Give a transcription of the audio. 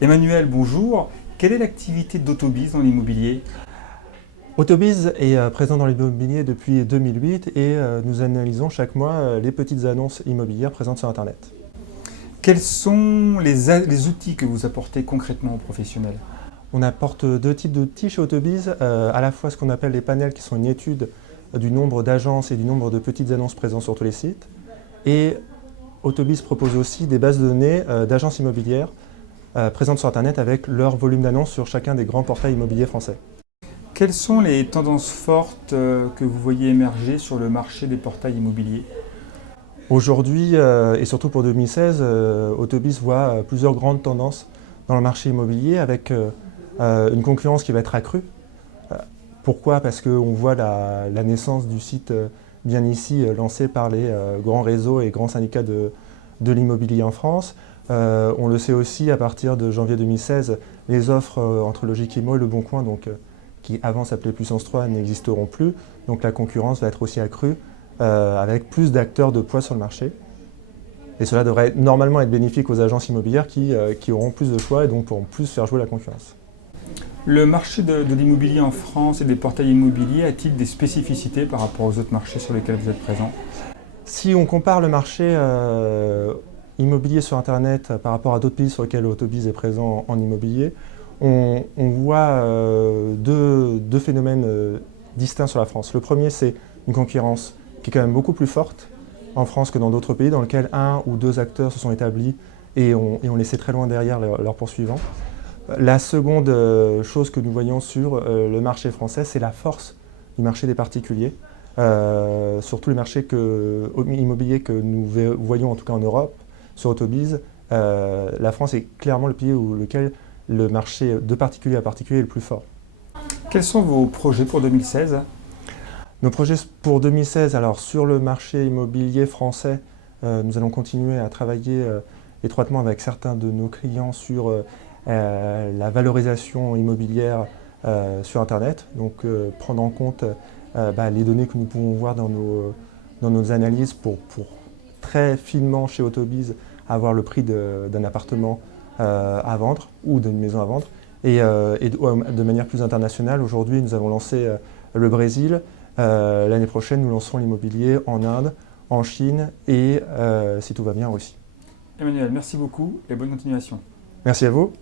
Emmanuel, bonjour. Quelle est l'activité d'Autobiz dans l'immobilier? Autobiz est présent dans l'immobilier depuis 2008 et nous analysons chaque mois les petites annonces immobilières présentes sur Internet. Quels sont les outils que vous apportez concrètement aux professionnels? On apporte deux types d'outils chez Autobiz, à la fois ce qu'on appelle les panels qui sont une étude du nombre d'agences et du nombre de petites annonces présentes sur tous les sites. Et Autobiz propose aussi des bases de données d'agences immobilières présentes sur Internet avec leur volume d'annonces sur chacun des grands portails immobiliers français. Quelles sont les tendances fortes que vous voyez émerger sur le marché des portails immobiliers? Aujourd'hui, et surtout pour 2016, Autobiz voit plusieurs grandes tendances dans le marché immobilier avec une concurrence qui va être accrue. Pourquoi? Parce qu'on voit la naissance du site Bien Ici lancé par les grands réseaux et grands syndicats de l'immobilier en France. On le sait aussi, à partir de janvier 2016, les offres entre Logic-Immo et Le Bon Coin, qui avant s'appelait Puissance 3, n'existeront plus. Donc la concurrence va être aussi accrue avec plus d'acteurs de poids sur le marché. Et cela devrait normalement être bénéfique aux agences immobilières qui auront plus de choix et donc pourront plus faire jouer la concurrence. Le marché de l'immobilier en France et des portails immobiliers a-t-il des spécificités par rapport aux autres marchés sur lesquels vous êtes présent? Si on compare le marché immobilier sur Internet par rapport à d'autres pays sur lesquels Autobiz est présent en immobilier, on voit deux phénomènes distincts sur la France. Le premier, c'est une concurrence qui est quand même beaucoup plus forte en France que dans d'autres pays, dans lesquels un ou deux acteurs se sont établis et ont laissé très loin derrière leurs poursuivants. La seconde chose que nous voyons sur le marché français, c'est la force du marché des particuliers. Surtout les marchés immobiliers que nous voyons en tout cas en Europe, sur Autobiz, la France est clairement le pays où lequel le marché de particulier à particulier est le plus fort. Quels sont vos projets pour 2016? Nos projets pour 2016, alors sur le marché immobilier français, nous allons continuer à travailler étroitement avec certains de nos clients sur la valorisation immobilière sur Internet, donc prendre en compte les données que nous pouvons voir dans nos analyses pour très finement chez Autobiz avoir le prix d'un appartement à vendre ou d'une maison à vendre. Et de manière plus internationale, aujourd'hui nous avons lancé le Brésil. L'année prochaine, nous lancerons l'immobilier en Inde, en Chine et, si tout va bien, en Russie. Emmanuel, merci beaucoup et bonne continuation. Merci à vous.